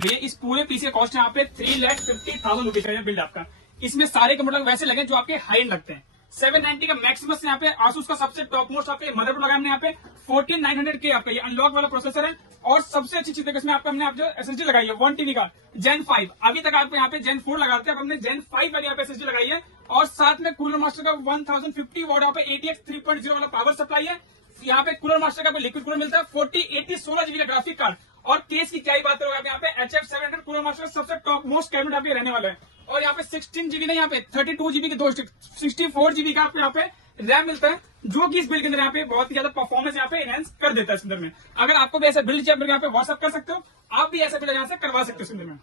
भैया इस पूरे पीसी का कॉस्ट यहाँ पे 3,50,000 रुपीज का बिल्ड आपका। इसमें सारे कंप्यूटर वैसे लगे जो आपके हाई एंड लगते हैं। 790 का मैक्सिमस यहाँ पे आसूस का सबसे टॉप मोस्ट आपके मदरबोर्ड लगाया हमने यहाँ पे 14900 के आपका ये अनलॉक वाला प्रोसेसर है। और सबसे अच्छी चीज है इसमें आपका हमने आप जो एसएसडी लगाई है 1 TB का Gen 5। अभी तक आपको यहाँ पे Gen 4 लगाते हैं, अब हमने Gen 5 वाली यहाँ पे एसएसडी लगाई है। और साथ में कूलर मास्टर का 1050 वॉट यहाँ पे ATX 3.0 वाला पावर सप्लाई है। यहाँ पे कूलर मास्टर का लिक्विड कूलर मिलता है 4080 16 GB का ग्राफिक कार्ड। और केस की क्या ही बात करोगे आप यहाँ पे HF700 कूलर मास्टर सबसे टॉप मोस्ट कैबिनेट आपके रहने वाला है। और यहाँ पे 16 GB नहीं, यहाँ पे 32 GB के 64 GB का आपको यहाँ पे रैम मिलता है, जो कि इस बिल्ड के अंदर यहाँ पे बहुत ही ज्यादा परफॉर्मेंस यहाँ पे एनहेंस कर देता है इस अंदर में। अगर आपको भी ऐसा बिल्ड चाहिए यहाँ पे व्हाट्सअप कर सकते हो, आप भी ऐसा बिल्ड यहाँ से करवा सकते हो इस अंदर में।